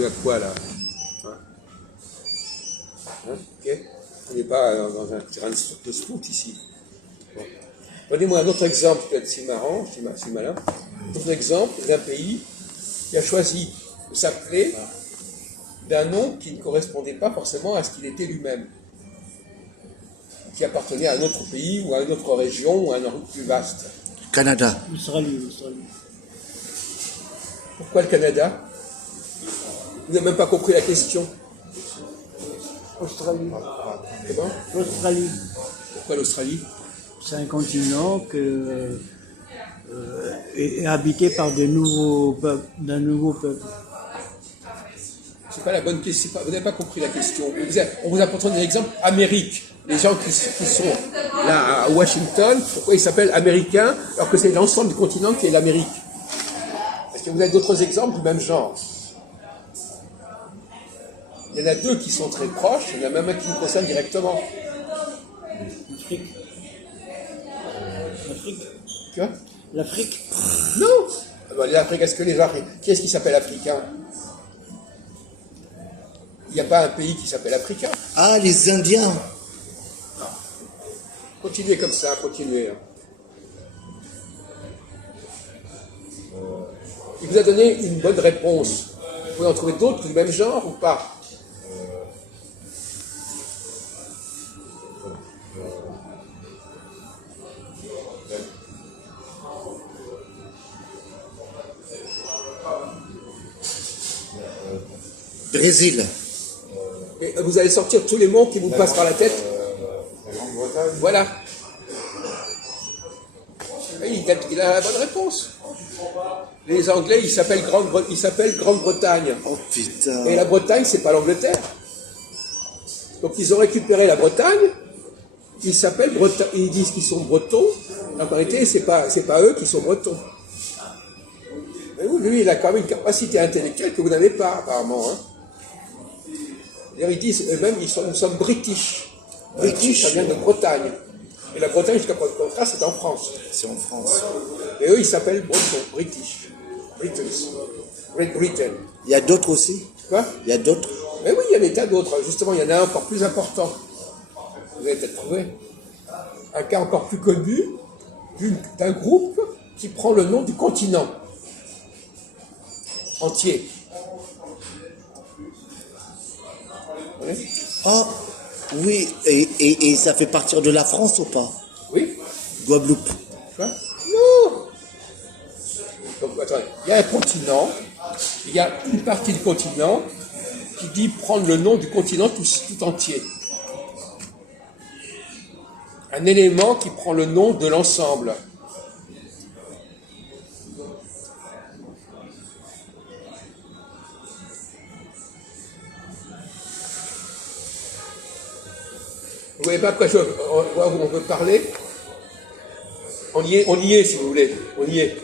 jouer à quoi là? Hein? Hein? Ok. On n'est pas dans un terrain de foot ici. Bon. Donnez-moi un autre exemple qui peut être si marrant, si malin. Un autre exemple d'un pays qui a choisi de s'appeler d'un nom qui ne correspondait pas forcément à ce qu'il était lui-même, qui appartenait à un autre pays ou à une autre région ou à un ordre plus vaste. Canada. Australie. Pourquoi le Canada? Vous n'avez même pas compris la question. Australie. Comment? L'Australie. Pourquoi l'Australie? C'est un continent est habité par d'un nouveau peuple. C'est pas la bonne question. Vous n'avez pas compris la question. On vous apporte un exemple. Amérique. Les gens qui sont là à Washington, pourquoi ils s'appellent Américains alors que c'est l'ensemble du continent qui est l'Amérique? Est-ce que vous avez d'autres exemples du même genre? Il y en a deux qui sont très proches, il y en a même un qui nous concerne directement. L'Afrique. Quoi? L'Afrique. Non. L'Afrique, est-ce que les Africains... Qui est-ce qui s'appelle africain? Il n'y a pas un pays qui s'appelle africain. Ah, les Indiens. Continuez comme ça, continuez. Il vous a donné une bonne réponse. Vous pouvez en trouver d'autres du même genre ou pas? Brésil. Et vous allez sortir tous les mots qui vous passent par la tête. Voilà. Il a la bonne réponse. Les Anglais, ils s'appellent Grande-Bretagne. Oh putain. Et la Bretagne, c'est pas l'Angleterre. Donc ils ont récupéré la Bretagne. Ils s'appellent ils disent qu'ils sont bretons. En réalité, c'est pas eux qui sont bretons. Mais oui, lui, il a quand même une capacité intellectuelle que vous n'avez pas, apparemment. Hein. D'ailleurs, ils disent eux-mêmes, nous sommes british. British, ça vient de Bretagne. Et la Bretagne, jusqu'à preuve contraire, c'est en France. C'est en France. Et eux, ils s'appellent bretons, British. Britons. Great Britain. Il y a d'autres aussi? Quoi? Il y a d'autres? Mais oui, il y a des tas d'autres. Justement, il y en a un encore plus important. Vous avez peut-être trouvé. Un cas encore plus connu d'un groupe qui prend le nom du continent entier. Oui. Ah, oui. Et ça fait partir de la France ou pas? Oui. Guadeloupe. Quoi? Non. Donc, attendez. Il y a un continent. Il y a une partie du continent qui dit prendre le nom du continent tout entier. Un élément qui prend le nom de l'ensemble. Vous voyez pas de quoi on veut parler? On y est si vous voulez. On y est.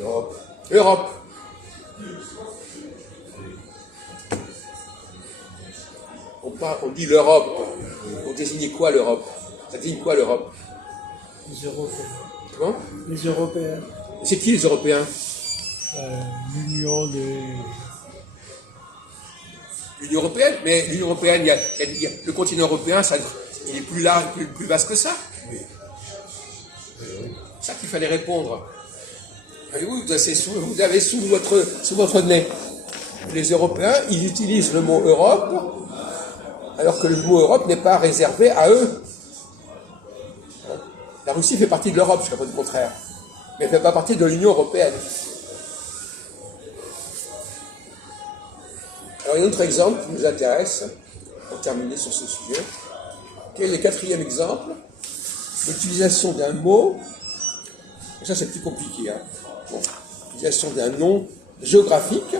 Europe. On dit l'Europe. On désigne quoi l'Europe? Ça désigne quoi l'Europe? Les Européens. Comment? Les Européens. C'est qui les Européens? L'Union des... L'Union européenne, mais l'Union européenne, il y a le continent européen, il est plus large, plus vaste que ça. Oui. C'est ça qu'il fallait répondre. Et oui, vous avez sous votre nez. Les Européens, ils utilisent le mot Europe, alors que le mot Europe n'est pas réservé à eux. La Russie fait partie de l'Europe, jusqu'à preuve du contraire, mais elle ne fait pas partie de l'Union européenne. Alors, il y a un autre exemple qui nous intéresse, pour terminer sur ce sujet. Quel est le quatrième exemple? L'utilisation d'un mot, et ça c'est plus compliqué, hein. Bon, l'utilisation d'un nom géographique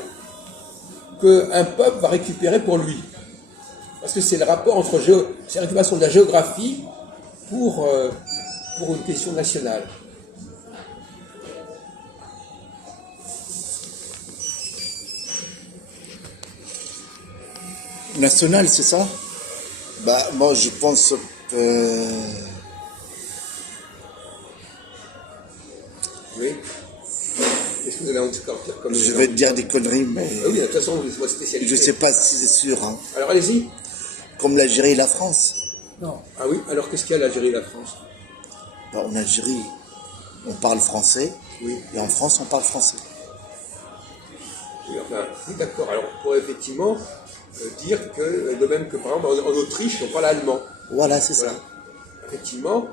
qu'un peuple va récupérer pour lui. Parce que c'est le rapport entre c'est la récupération de la géographie pour une question nationale. National, c'est ça? Bah, moi, je pense Oui. Est-ce que vous avez encore comme Je vais te dire des conneries, mais Ah oui, de toute façon, vous êtes spécialisé. je sais pas si c'est sûr. Hein. Alors allez-y. Comme l'Algérie et la France. Non. Ah oui, alors qu'est-ce qu'il y a l'Algérie et la France? Bah, en Algérie, on parle français. Oui. Et en France, on parle français. Oui, enfin, oui, d'accord. Alors on pourrait effectivement dire que, de même que par exemple en Autriche, on parle allemand. Voilà, c'est ça. Voilà. Effectivement,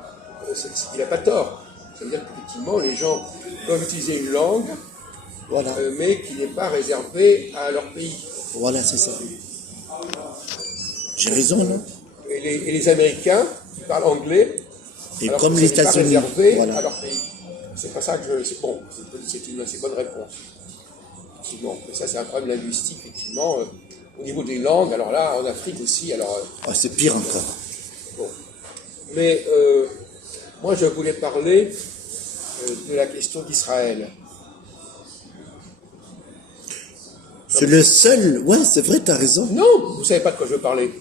il n'a pas tort. C'est-à-dire qu'effectivement, les gens peuvent utiliser une langue, Voilà. mais qui n'est pas réservée à leur pays. Voilà, c'est ça. J'ai raison, non? Et les Américains qui parlent anglais, Et alors comme que les ce n'est pas États-Unis. réservé Voilà. à leur pays. C'est pas ça que je... C'est bon, c'est une assez bonne réponse. Effectivement. Mais ça, c'est un problème linguistique, effectivement. Au niveau des langues, alors là, en Afrique aussi, alors... Ah, c'est pire encore. Bon. Mais moi, je voulais parler de la question d'Israël. C'est le seul. Ouais, c'est vrai, t'as raison. Non, vous savez pas de quoi je veux parler.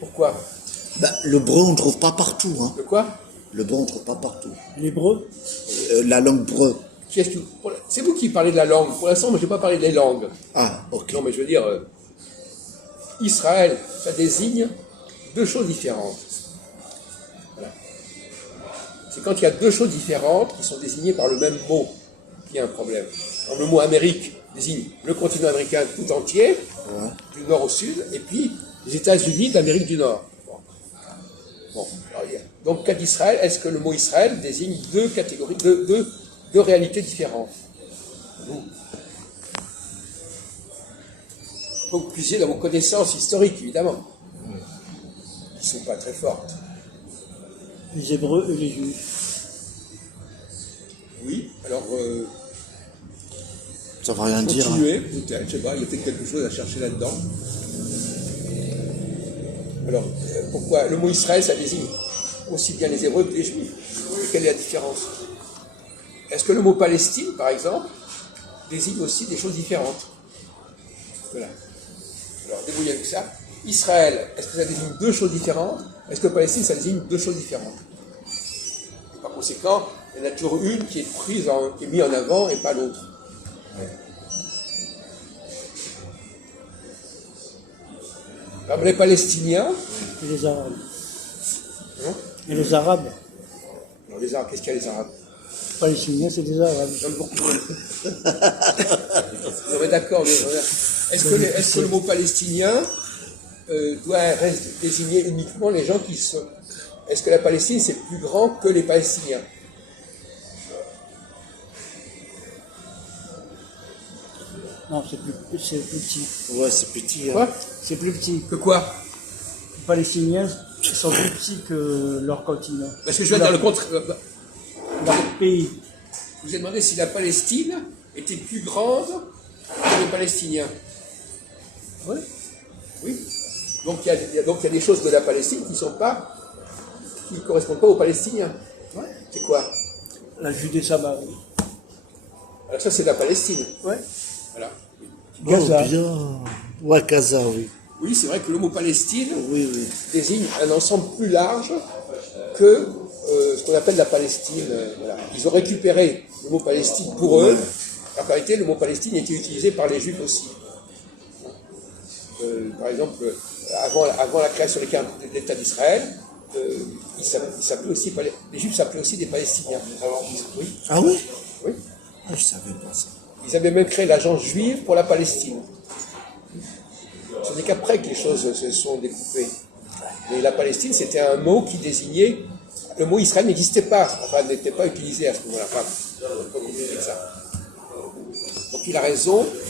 Pourquoi? Bah, le breu, on ne trouve pas partout. Hein. De quoi? Le breu, on ne trouve pas partout. L'hébreu? La langue breu. C'est vous qui parlez de la langue. Pour l'instant, moi, je ne vais pas parler des langues. Ah, ok. Non, mais je veux dire, Israël, ça désigne deux choses différentes. Voilà. C'est quand il y a deux choses différentes qui sont désignées par le même mot qu'il y a un problème. Donc, le mot Amérique désigne le continent américain tout entier, du nord au sud, et puis les États-Unis d'Amérique du Nord. Bon. Alors, donc, cas d'Israël, est-ce que le mot Israël désigne deux catégories, deux réalités différentes? Vous. Il faut que vous puissiez dans vos connaissances historiques, évidemment, qui ne sont pas très fortes. Les Hébreux et les Juifs. Oui, alors, Ça va rien dire. Hein. continuez, peut-être, je sais pas, il y a peut-être quelque chose à chercher là-dedans. Alors, pourquoi le mot Israël, ça désigne aussi bien les Hébreux que les Juifs? Quelle est la différence? Est-ce que le mot Palestine, par exemple, désigne aussi des choses différentes? Voilà. Alors, débrouillez avec ça. Israël, est-ce que ça désigne deux choses différentes? Est-ce que Palestine, ça désigne deux choses différentes? Et par conséquent, il y en a toujours une qui est prise, qui est mise en avant et pas l'autre. Alors, les Palestiniens, Et les Arabes. hein? Et les Arabes. Alors, les Arabes, qu'est-ce qu'il y a les Arabes? Les Palestiniens, c'est des Arabes. Non, mais d'accord, mais est-ce que le mot palestinien doit désigner uniquement les gens qui sont... Est-ce que la Palestine, c'est plus grand que les Palestiniens? Non, c'est plus petit. Ouais, c'est petit. Hein. Quoi? C'est plus petit. Que quoi? Les Palestiniens sont plus petits que leur continent. Parce que je vais dire le contraire. Leur pays. Je vous ai demandé si la Palestine était plus grande que les Palestiniens. Oui. Oui. Donc il y a des choses de la Palestine qui ne correspondent pas aux Palestiniens. Ouais. C'est quoi? La Judée-Samarie. Alors ça, c'est la Palestine. Ouais. Voilà. Gaza. Oh, bien. Ouais, Gaza, oui. Oui, c'est vrai que le mot Palestine Oui, oui. désigne un ensemble plus large que ce qu'on appelle la Palestine. Voilà. Ils ont récupéré le mot Palestine pour eux. En réalité, le mot Palestine était utilisé par les Juifs aussi. Par exemple, avant la création de l'État d'Israël, ils s'appelaient aussi, les Juifs s'appelaient aussi des Palestiniens. Oui, Ah oui? oui. Ah, je savais pas ça. Ils avaient même créé l'agence juive pour la Palestine. Ce n'est qu'après que les choses se sont découpées. Mais la Palestine, c'était un mot qui désignait... Le mot Israël n'existait pas, enfin, n'était pas utilisé à ce moment-là. Enfin, pas compliqué que ça. Donc il a raison,